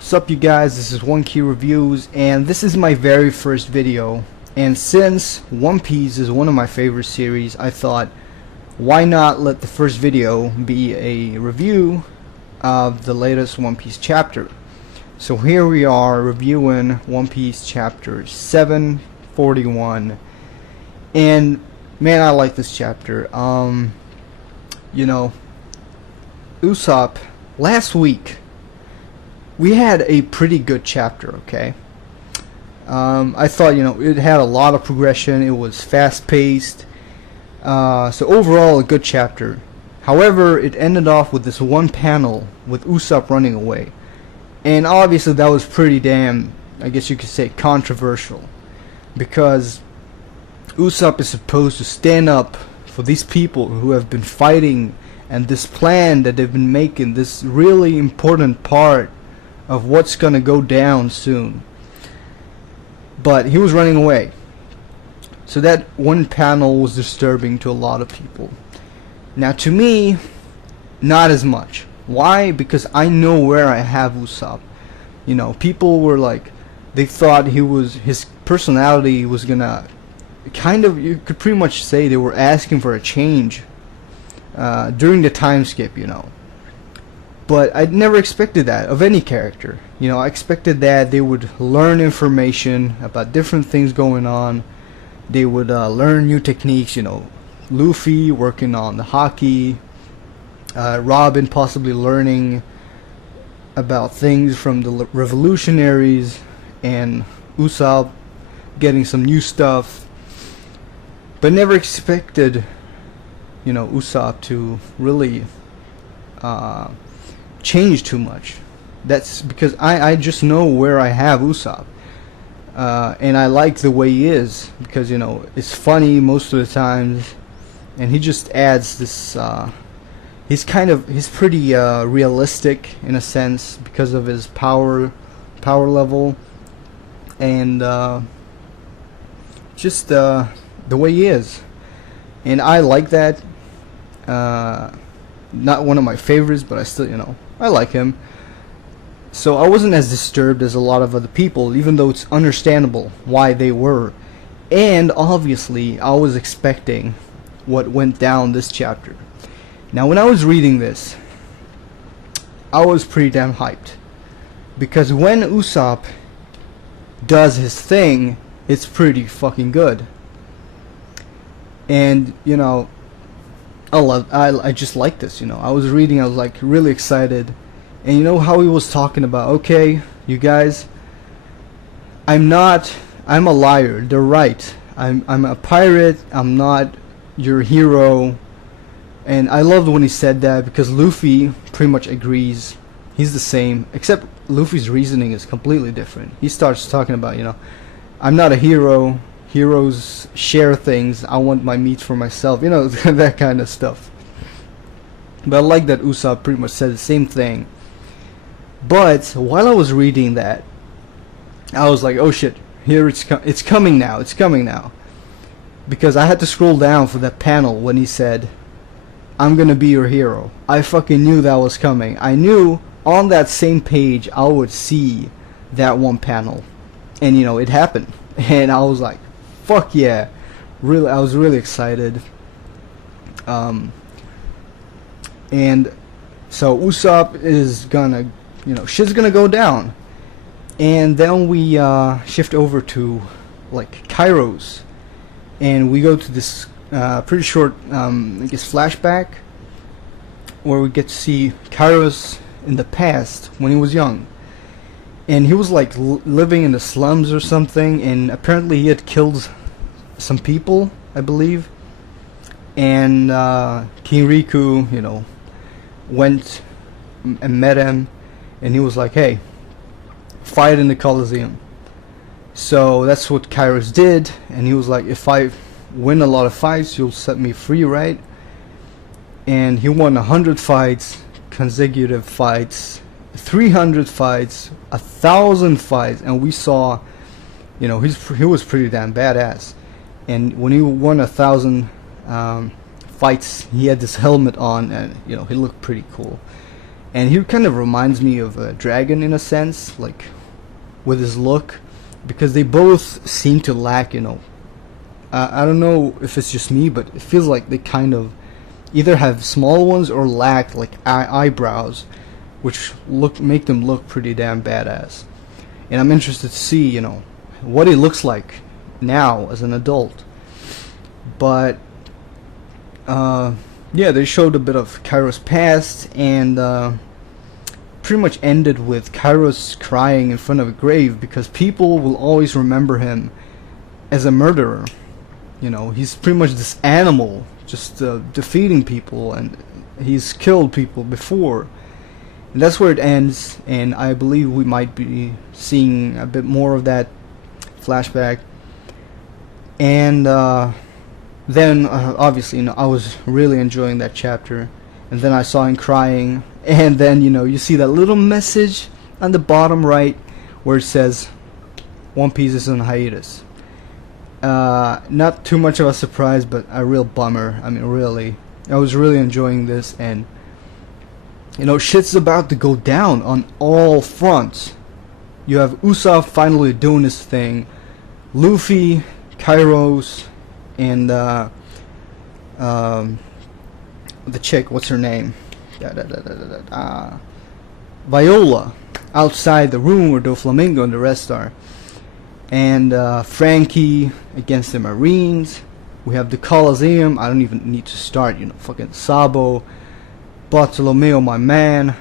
What's up, you guys? This is One Key Reviews, and this is my very first video. And since One Piece is one of my favorite series, I thought, why not let the first video be a review of the latest One Piece chapter? So here we are reviewing One Piece chapter 741, and man, I like this chapter. You know, Usopp, last week we had a pretty good chapter, okay? I thought, it had a lot of progression, it was fast-paced, so overall a good chapter. However, it ended off with this one panel with Usopp running away. And obviously that was pretty damn, I guess you could say, controversial. Because Usopp is supposed to stand up for these people who have been fighting, and this plan that they've been making, this really important part of what's gonna go down soon. But he was running away. So that one panel was disturbing to a lot of people. Now to me, not as much. Why? Because I know where I have Usopp. People were like, they thought his personality was gonna kind of, you could pretty much say they were asking for a change during the time skip, But I never expected that of any character. I expected that they would learn information about different things going on. They would learn new techniques, Luffy working on the hockey, Robin possibly learning about things from the revolutionaries, and Usopp getting some new stuff. But never expected, Usopp to really change too much. That's because I just know where I have Usopp, and I like the way he is, because it's funny most of the times, and he just adds this he's pretty realistic in a sense because of his power level, and just the way he is, and I like that. Not one of my favorites, but I still, I like him. So I wasn't as disturbed as a lot of other people, even though it's understandable why they were. And obviously, I was expecting what went down this chapter. Now, when I was reading this, I was pretty damn hyped. Because when Usopp does his thing, it's pretty fucking good. And, I just like this, I was reading, I was like really excited. And how he was talking about, okay, you guys, I'm a liar, they're right. I'm a pirate, I'm not your hero. And I loved when he said that, because Luffy pretty much agrees. He's the same, except Luffy's reasoning is completely different. He starts talking about, I'm not a hero. Heroes share things. I want my meat for myself. That kind of stuff. But I like that Usopp pretty much said the same thing. But while I was reading that, I was like, oh shit, here it's coming now. It's coming now. Because I had to scroll down for that panel when he said, I'm gonna be your hero. I fucking knew that was coming. I knew on that same page I would see that one panel. And it happened. And I was like, fuck yeah. Really, I was really excited. And so Usopp is gonna, shit's gonna go down. And then we shift over to like Kyros, and we go to this pretty short, I guess, flashback, where we get to see Kyros in the past when he was young. And he was like living in the slums or something, and apparently he had killed some people, I believe. And King Riku, went and met him, and he was like, hey, fight in the Colosseum. So that's what Kyros did, and he was like, if I win a lot of fights, you'll set me free, right? And he won 100 fights, consecutive fights, 300 fights, 1,000 fights, and we saw, he was pretty damn badass. And when he won 1,000 fights, he had this helmet on, and he looked pretty cool. and he kind of reminds me of a dragon in a sense, like with his look, because they both seem to lack, I don't know if it's just me, but it feels like they kind of either have small ones or lack like eyebrows, which make them look pretty damn badass. And I'm interested to see, what he looks like now as an adult. But yeah, they showed a bit of Kyros' past, and pretty much ended with Kyros crying in front of a grave because people will always remember him as a murderer. He's pretty much this animal, just defeating people, and he's killed people before. And that's where it ends, and I believe we might be seeing a bit more of that flashback. And then, obviously, I was really enjoying that chapter, and then I saw him crying, and then, you see that little message on the bottom right where it says, One Piece is on hiatus. Not too much of a surprise, but a real bummer. I mean, really, I was really enjoying this, and shit's about to go down on all fronts. You have Usopp finally doing his thing, Luffy, Kyros, and the chick, what's her name? Viola, outside the room where Doflamingo and the rest are. And Frankie against the Marines. We have the Coliseum. I don't even need to start, fucking Sabo, Bartolomeo, my man,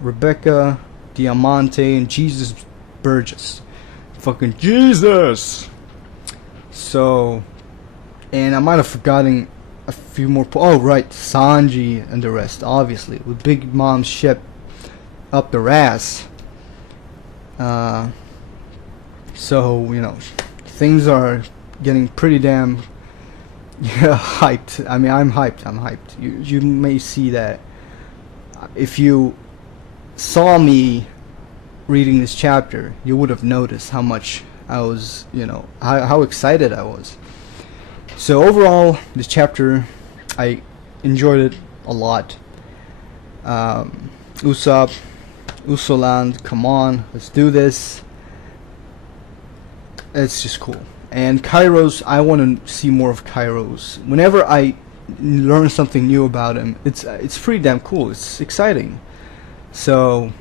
Rebecca, Diamante, and Jesus Burgess. Fucking Jesus! So, and I might have forgotten a few more. Oh, right, Sanji and the rest, obviously, with Big Mom's ship up their ass. So, things are getting pretty damn hyped. I mean, I'm hyped. You may see that. If you saw me reading this chapter, you would have noticed how much I was, how excited I was. So overall, this chapter, I enjoyed it a lot. Usopp, Usoland, come on, let's do this. It's just cool. And Kyros, I want to see more of Kyros. Whenever I learn something new about him, it's pretty damn cool. It's exciting. So,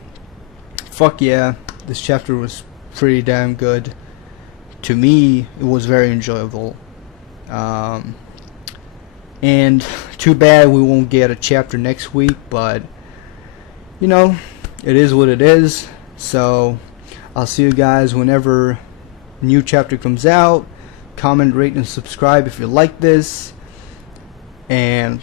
fuck yeah, this chapter was pretty damn good. To me, it was very enjoyable. And too bad we won't get a chapter next week, but it is what it is. So, I'll see you guys whenever new chapter comes out. Comment, rate, and subscribe if you like this. And